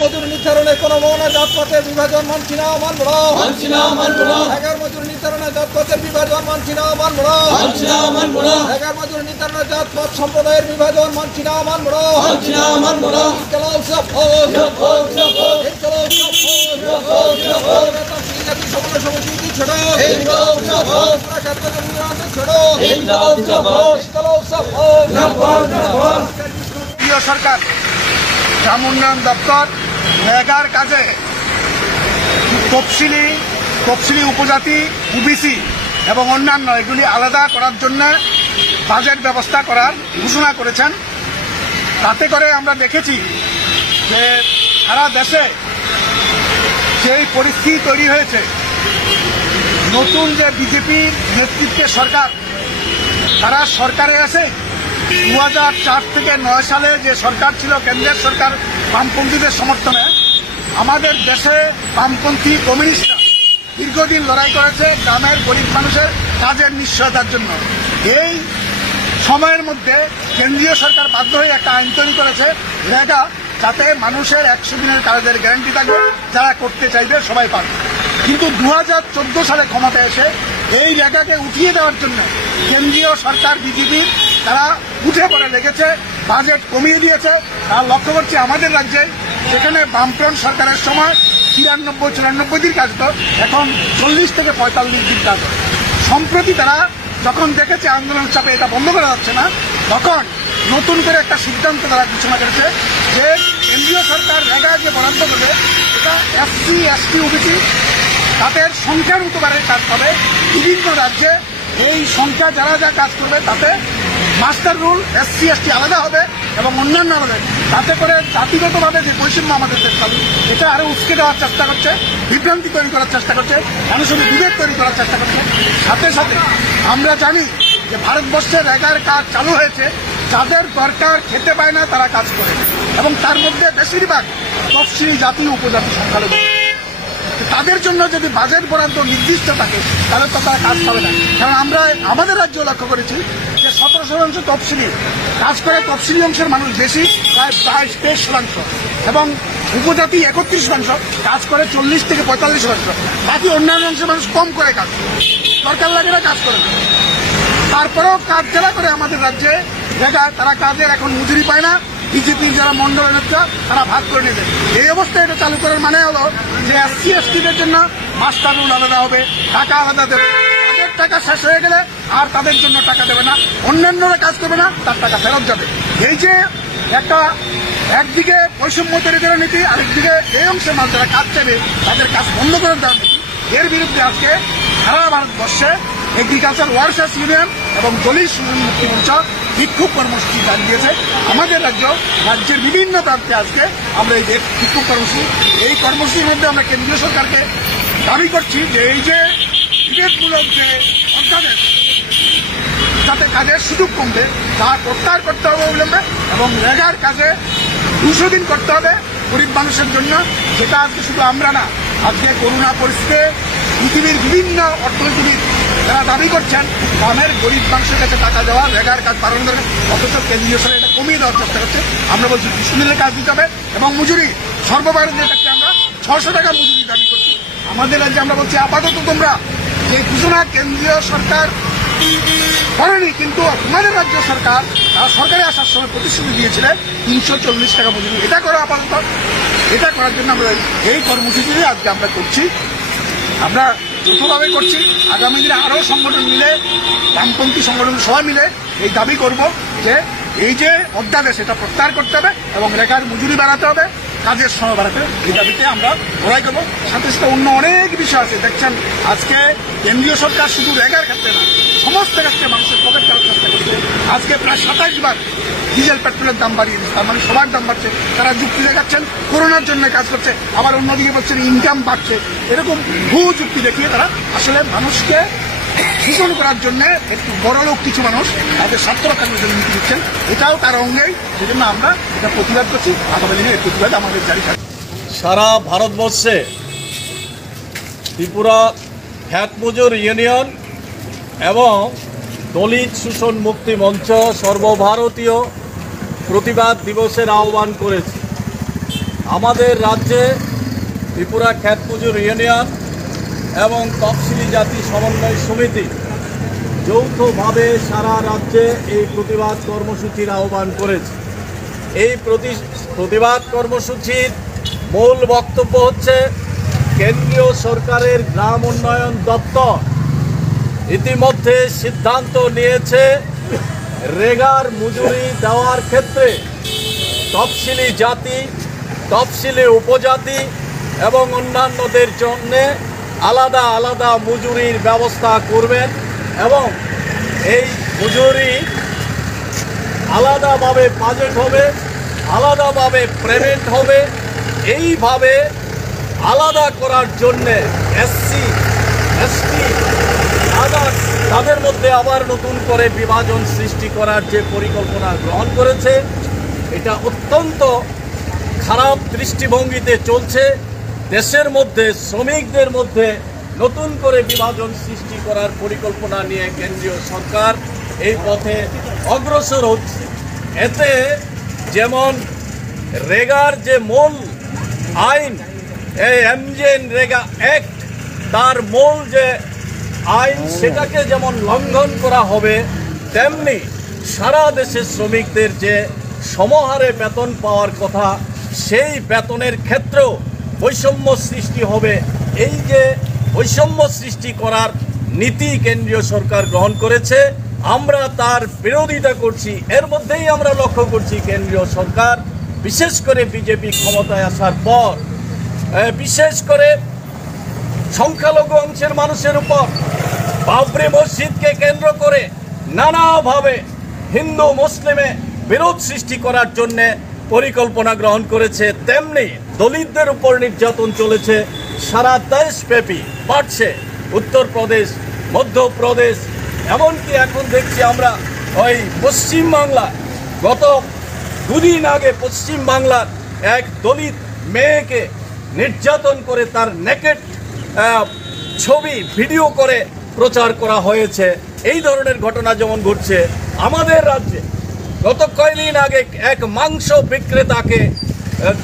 মজুরি নির্ধারণে কোনো মৌনা জাতপাতের বিভাজন মানছি না, মানব না। বেকার মজুরি নির্ধারণে জাতপাতের বিভাজন মানছি না, মানব না। বেকার মজুরি নির্ধারণে জাতপাত সম্প্রদায়ের বিভাজন মানছি না, মানব না। ইনকলাব জিন্দাবাদ, ইনকলাব জিন্দাবাদ। সকল সমিতি ছোড়ো, ইনকলাব জিন্দাবাদ। ছোড়ো, ইনকলাব জিন্দাবাদ, ইনকলাব জিন্দাবাদ। কেন্দ্রীয় সরকার গ্রাম উন্নয়ন দপ্তর রেগার কাজে তফসিলি উপজাতি, ওবিসি এবং অন্যান্য এগুলি আলাদা করার জন্য বাজেট ব্যবস্থা করার ঘোষণা করেছেন। তাতে করে আমরা দেখেছি যে সারা দেশে যেই পরিস্থিতি তৈরি হয়েছে, নতুন যে বিজেপির নেতৃত্বে সরকার, তারা সরকারে আছে 2004 থেকে 9 সালে যে সরকার ছিল, কেন্দ্রের সরকার বামপন্থীদের সমর্থনে, আমাদের দেশে বামপন্থী কমিউনিস্টরা দীর্ঘদিন লড়াই করেছে গ্রামের গরিব মানুষের কাজের নিশ্চয়তার জন্য। এই সময়ের মধ্যে কেন্দ্রীয় সরকার বাধ্য হয়ে একটা আইন তৈরি করেছে রেগা, যাতে মানুষের 100 দিনের কাজের গ্যারান্টি থাকবে, যারা করতে চাইবে সবাই পাবে। কিন্তু 2014 সালে ক্ষমতায় এসে এই রেগাকে উঠিয়ে দেওয়ার জন্য কেন্দ্রীয় সরকার বিজেপি তারা উঠে পড়ে লেগেছে, বাজেট কমিয়ে দিয়েছে। তারা লক্ষ্য করছে আমাদের রাজ্যে যেখানে বামফ্রন্ট সরকারের সময় 93-94 দিন কাজ হতো, এখন 40 থেকে 45 দিন কাজ হয়। সম্প্রতি তারা যখন দেখেছে আন্দোলনের চাপে এটা বন্ধ করা যাচ্ছে না, তখন নতুন করে একটা সিদ্ধান্ত তারা ঘোষণা করেছে যে কেন্দ্রীয় সরকার রেগা যে বরাদ্দ করবে, এটা এসসি, এসটি, ওবিসি তাদের সংখ্যার উপরে কাজ হবে। বিভিন্ন রাজ্যে এই সংখ্যা যারা যা কাজ করবে তাতে মাস্টার রুল এসসি, এসটি আলাদা হবে এবং অন্যান্য আলাদা। তাতে করে জাতিগতভাবে যে বৈষম্য আমাদের দেশ চালু, এটা আরো উস্কে দেওয়ার চেষ্টা করছে, বিভ্রান্তি তৈরি করার চেষ্টা করছে, মানুষের বিভেদ তৈরি করার চেষ্টা করছে। সাথে সাথে আমরা জানি যে ভারতবর্ষে রেগার কাজ চালু হয়েছে, যাদের দরকার খেতে পায় না তারা কাজ করে, এবং তার মধ্যে বেশিরভাগ তফসিলি জাতি, উপজাতি, সংখ্যালঘু। তাদের জন্য যদি বাজেট বরাদ্দ নির্দিষ্ট থাকে তাহলে তো তারা কাজ পাবে না। কারণ আমরা আমাদের রাজ্যে লক্ষ্য করেছি যে 17% তফসিলি কাজ করে, তফসিলি অংশের মানুষ বেশি, প্রায় 22-23%, এবং উপজাতি 31% কাজ করে 40 থেকে 45%। বাকি অন্যান্য অংশের মানুষ কম করে কাজ করে, সরকার লাগে না, কাজ করে না। তারপরেও কাজ যারা করে আমাদের রাজ্যে রেগা, তারা কাজের এখন মজুরি পায় না। বিজেপির যারা মন্ডল নেতা তারা ভাগ করে নেবে। এই অবস্থায় এটা চালু করার মানে হলো যে এসসি, এসটিদের জন্য মাস্টার রুল আলাদা হবে, টাকা আলাদা দেবে। তাদের টাকা শেষ হয়ে গেলে আর তাদের জন্য টাকা দেবে না, অন্যান্যরা কাজ করবে না, তার টাকা ফেরত যাবে। এই যে একটা একদিকে বৈষম্য তৈরি করার নীতি, আরেকদিকে এই অংশের মানুষ যারা কাজ চাইবে তাদের কাজ বন্ধ করে দেওয়ার নীতি, এর বিরুদ্ধে আজকে সারা ভারতবর্ষে এগ্রিকালচার ওয়ার্কার্স ইউনিয়ন এবং দলিত মুক্তি মঞ্চ বিক্ষোভ কর্মসূচি জারি দিয়েছে। আমাদের রাজ্যের বিভিন্ন প্রান্তে আজকে আমরা এই বিক্ষোভ কর্মসূচি, এই কর্মসূচির মধ্যে আমরা কেন্দ্রীয় সরকারকে দাবি করছি যে এই যে বিভেদমূলক যে অধ্যাদেশ, যাতে কাজের সুযোগ কমবে, তা প্রত্যাহার করতে হবে অবিলম্বে, এবং রেগার কাজে 200 দিন করতে হবে গরিব মানুষের জন্য। যেটা আজকে শুধু আমরা না, আজকে করোনা পরিস্থিতিতে পৃথিবীর বিভিন্ন অর্থনীতিবিদ যারা দাবি করছেন গ্রামের গরিব মানুষের কাছে টাকা দেওয়া, রেগার কাজ বাড়ানো দরকার, অথচ কেন্দ্রীয় সরকার এটা কমিয়ে দেওয়ার চেষ্টা করছে। আমরা বলছি 200 দিনের কাজ দিতে হবে, এবং মজুরি সর্বভারতীয় ক্ষেত্রে আমরা 600 টাকা মজুরি দাবি করছি। আমাদের রাজ্যে আমরা বলছি আপাতত তোমরা যে ঘোষণা কেন্দ্রীয় সরকার করেনি, কিন্তু আমাদের রাজ্য সরকার তারা সরকারে আসার সময় প্রতিশ্রুতি দিয়েছিলেন 340 টাকা মজুরি, এটা করো আপাতত। এটা করার জন্য আমরা এই কর্মসূচি আজকে আমরা করছি, আমরা যৌথভাবে করছি। আগামী দিনে আরও সংগঠন মিলে, বামপন্থী সংগঠন সবাই মিলে এই দাবি করব যে এই যে অধ্যাদেশ এটা প্রত্যাহার করতে হবে এবং রেগার মজুরি বাড়াতে হবে, কাজের সময় বাড়াতে হবে। এই দাবিতে আমরা লড়াই করবো। সাথে সাথে অন্য অনেক বিষয় আছে। দেখছেন আজকে কেন্দ্রীয় সরকার শুধু রেগার ক্ষেত্রে না, সমস্ত ক্ষেত্রে মানুষের পকেট করার চেষ্টা করছে। আজকে প্রায় 27 বার ডিজেল পেট্রোলের দাম বাড়িয়ে দিচ্ছে, তার মানে সবার দাম বাড়ছে। তারা যুক্তি দেখাচ্ছেন কোরোনার জন্য কাজ করছে, আবার অন্যদিকে বলছেন ইনকাম বাড়ছে। এরকম বহু যুক্তি দেখিয়ে তারা আসলে মানুষকে শোষণ করার জন্য একটু বড় লোক কিছু মানুষ তাদের স্বার্থ রক্ষার জন্য নীতি দিচ্ছেন। এটাও তার অঙ্গেই, সেজন্য আমরা এটা প্রতিবাদ করছি। আগামী দিনে এই প্রতিবাদ আমাদের জারি থাকবে। সারা ভারতবর্ষে ত্রিপুরা খ্যাত মজুর ইউনিয়ন এবং দলিত শোষণ মুক্তি মঞ্চ সর্বভারতীয় প্রতিবাদ দিবসের আহ্বান করেছে। আমাদের রাজ্যে ত্রিপুরা খ্যাত মজুর ইউনিয়ন এবং তফসিলি জাতি সমন্বয় সমিতি যৌথভাবে সারা রাজ্যে এই প্রতিবাদ কর্মসূচির আহ্বান করেছে। এই প্রতিবাদ কর্মসূচির মূল বক্তব্য হচ্ছে, কেন্দ্রীয় সরকারের গ্রাম উন্নয়ন দপ্তর ইতিমধ্যে সিদ্ধান্ত নিয়েছে রেগার মজুরি দেওয়ার ক্ষেত্রে তফসিলি জাতি, তফসিলি উপজাতি এবং অন্যান্যদের জন্য আলাদা আলাদা মজুরির ব্যবস্থা করবেন এবং এই মজুরি আলাদাভাবে বাজেট হবে, আলাদাভাবে পেমেন্ট হবে। এইভাবে আলাদা করার জন্যে এসসি, এসটি, আদার্স তাদের মধ্যে আবার নতুন করে বিভাজন সৃষ্টি করার যে পরিকল্পনা গ্রহণ করেছে, এটা অত্যন্ত খারাপ দৃষ্টিভঙ্গিতে চলছে। দেশের মধ্যে শ্রমিকদের মধ্যে নতুন করে বিভাজন সৃষ্টি করার পরিকল্পনা নিয়ে কেন্দ্রীয় সরকার এই পথে অগ্রসর হচ্ছে। এতে যেমন রেগার যে মূল আইন, এই এমজেন রেগা অ্যাক্ট, তার মূল যে আইন সেটাকে যেমন লঙ্ঘন করা হবে, তেমনি সারা দেশের শ্রমিকদের যে সমহারে বেতন পাওয়ার কথা সেই বেতনের ক্ষেত্রেও বৈষম্য সৃষ্টি হবে। এই যে বৈষম্য সৃষ্টি করার নীতি কেন্দ্রীয় সরকার গ্রহণ করেছে, আমরা তার বিরোধিতা করছি। এর মধ্যেই আমরা লক্ষ্য করছি কেন্দ্রীয় সরকার, বিশেষ করে বিজেপি ক্ষমতায় আসার পর, বিশেষ করে সংখ্যালঘু অংশের মানুষের উপর বাবরি মসজিদকে কেন্দ্র করে নানাভাবে হিন্দু মুসলিমে বিরোধ সৃষ্টি করার জন্যে পরিকল্পনা গ্রহণ করেছে। তেমনি দলিতদের উপর নির্যাতন চলেছে সারা দেশব্যাপী, বাড়ছে উত্তরপ্রদেশ, মধ্যপ্রদেশ, এমনকি এখন দেখছি আমরা ওই পশ্চিমবাংলা, গত দুদিন আগে পশ্চিমবাংলার এক দলিত মেয়েকে নির্যাতন করে তার নেকেড ছবি ভিডিও করে প্রচার করা হয়েছে। এই ধরনের ঘটনা যেমন ঘটছে আমাদের রাজ্যে, গত কয়েকদিন আগে এক মাংস বিক্রেতাকে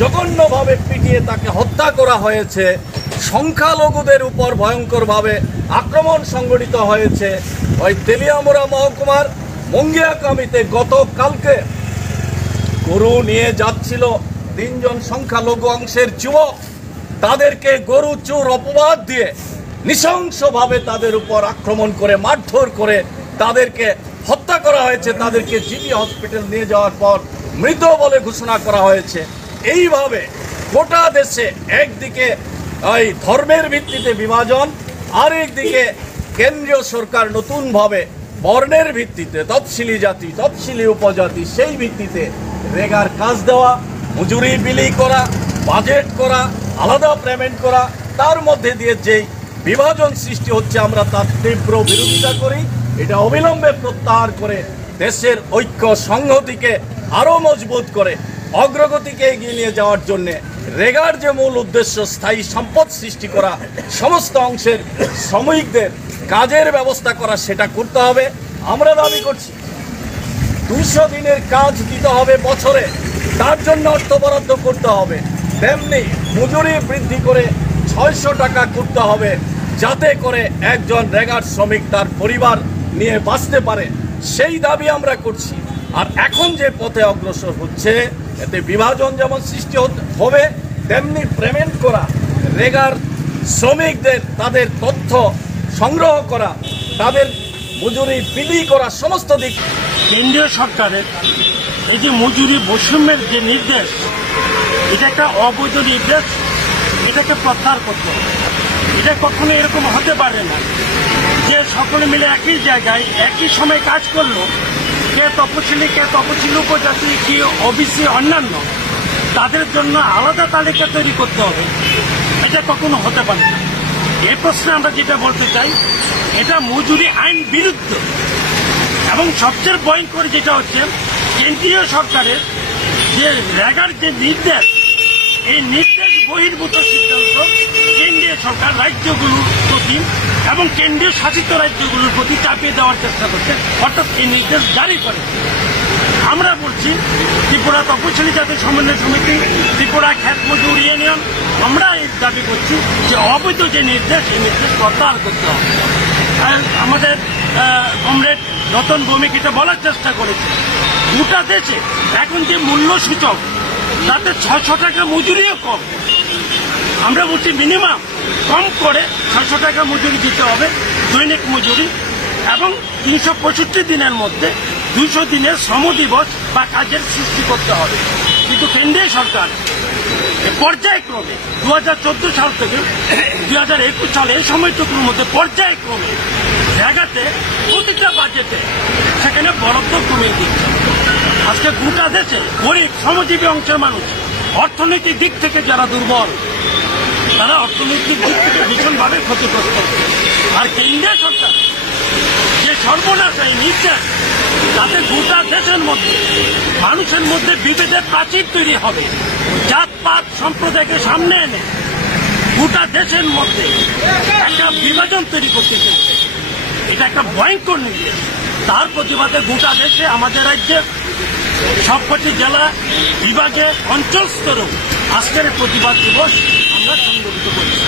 জঘন্যভাবে পিটিয়ে তাকে হত্যা করা হয়েছে। সংখ্যালঘুদের উপর ভয়ঙ্করভাবে আক্রমণ সংঘটিত হয়েছে। ওই তেলিয়ামুড়া মহকুমার মঙ্গিয়াকামিতে গতকালকে গরু নিয়ে যাচ্ছিল 3 জন সংখ্যালঘু অংশের যুবক, তাদেরকে গরু চোর অপবাদ দিয়ে নৃশংসভাবে তাদের উপর আক্রমণ করে মারধর করে তাদেরকে হত্যা করা হয়েছে। তাদেরকে জিবি হসপিটাল নিয়ে যাওয়ার পর মৃত বলে ঘোষণা করা হয়েছে। এইভাবে গোটা দেশে একদিকে এই ধর্মের ভিত্তিতে বিভাজন, আরেকদিকে কেন্দ্রীয় সরকার নতুনভাবে বর্ণের ভিত্তিতে তফসিলি জাতি, তফসিলি উপজাতি সেই ভিত্তিতে রেগার কাজ দেওয়া, মজুরি বিলি করা, বাজেট করা, আলাদা পেমেন্ট করা, তার মধ্যে দিয়ে যেই বিভাজন সৃষ্টি হচ্ছে আমরা তার তীব্র বিরোধিতা করি। এটা অবিলম্বে প্রত্যাহার করে দেশের ঐক্য সংহতিকে আরও মজবুত করে অগ্রগতিকে এগিয়ে নিয়ে যাওয়ার জন্যে রেগার যে মূল উদ্দেশ্য, স্থায়ী সম্পদ সৃষ্টি করা, সমস্ত অংশের শ্রমিকদের কাজের ব্যবস্থা করা, সেটা করতে হবে। আমরা দাবি করছি 200 দিনের কাজ দিতে হবে বছরে, তার জন্য অর্থ বরাদ্দ করতে হবে। তেমনি মজুরি বৃদ্ধি করে 600 টাকা করতে হবে, যাতে করে একজন রেগার শ্রমিক তার পরিবার নিয়ে বাঁচতে পারে, সেই দাবি আমরা করছি। আর এখন যে পথে অগ্রসর হচ্ছে, এতে বিভাজন যেমন সৃষ্টি হবে, তেমনি পেমেন্ট করা, রেগার শ্রমিকদের তাদের তথ্য সংগ্রহ করা, তাদের মজুরি বিলি করা, সমস্ত দিক। কেন্দ্রীয় সরকারের এই যে মজুরি বৈষম্যের যে নির্দেশ, এটা একটা অবৈধ নির্দেশ, এটাকে প্রত্যাহার করতে হবে। এটা কখনো এরকম হতে পারে না যে সকলে মিলে একই জায়গায় একই সময় কাজ করলো, কে তপশিলি উপজাতি, কি ওবিসি, অন্যান্য, তাদের জন্য আলাদা তালিকা তৈরি করতে হবে। এটা কখনো হতে পারে না। এ প্রশ্নে আমরা যেটা বলতে চাই, এটা মজুরি আইন বিরুদ্ধ। এবং সবচেয়ে ভয়ঙ্কর যেটা হচ্ছে, কেন্দ্রীয় সরকারের যে রেগার যে নির্দেশ, এই নির্দেশ বহির্ভূত সিদ্ধান্ত কেন্দ্রীয় সরকার রাজ্যগুলোর প্রতি এবং কেন্দ্রীয় শাসিত রাজ্যগুলোর প্রতি চাপিয়ে দেওয়ার চেষ্টা করছে, অর্থাৎ এই নির্দেশ জারি করে। আমরা বলছি ত্রিপুরা তপশিলি জাতি সমন্বয় সমিতি, ত্রিপুরা খ্যাত মজুর ইউনিয়ন, আমরা এই দাবি করছি যে অবৈধ যে নির্দেশ, এই নির্দেশ প্রত্যাহার করতে হবে। আর আমাদের কমরেড রতন ভৌমিক এটা বলার চেষ্টা করেছে, গোটা দেশে এখন যে মূল্য সূচক তাতে 600 টাকা মজুরিও কম। আমরা বলছি মিনিমাম কম করে 600 টাকা মজুরি দিতে হবে, দৈনিক মজুরি, এবং 365 দিনের মধ্যে 200 দিনের শ্রম দিবস বা কাজের সৃষ্টি করতে হবে। কিন্তু কেন্দ্রীয় সরকার পর্যায়ক্রমে 2014 সাল থেকে 2021 সালে এই সময়টুকুর মধ্যে পর্যায়ক্রমে জায়গাতে প্রতিটা বাজেটে সেখানে বরাদ্দ কমিয়ে দিচ্ছে। আজকে গোটা দেশে গরিব শ্রমজীবী অংশের মানুষ, অর্থনৈতিক দিক থেকে যারা দুর্বল, তারা অর্থনৈতিক দিক থেকে ভীষণভাবে ক্ষতিগ্রস্ত হচ্ছে। আর কেন্দ্রীয় সরকার যে সর্বনাশায়ী নির্দেশ, তাতে গোটা দেশের মধ্যে মানুষের মধ্যে বিভেদের প্রাচীর তৈরি হবে, জাতপাত সম্প্রদায়কে সামনে এনে গোটা দেশের মধ্যে একটা বিভাজন তৈরি করতে চলছে। এটা একটা ভয়ঙ্কর নির্দেশ। তার প্রতিবাদে গোটা দেশে, আমাদের রাজ্যে সবকটি জেলা বিভাগে, অঞ্চল স্তরেও আজকের প্রতিবাদ দিবস আমরা সংগঠিত করছি।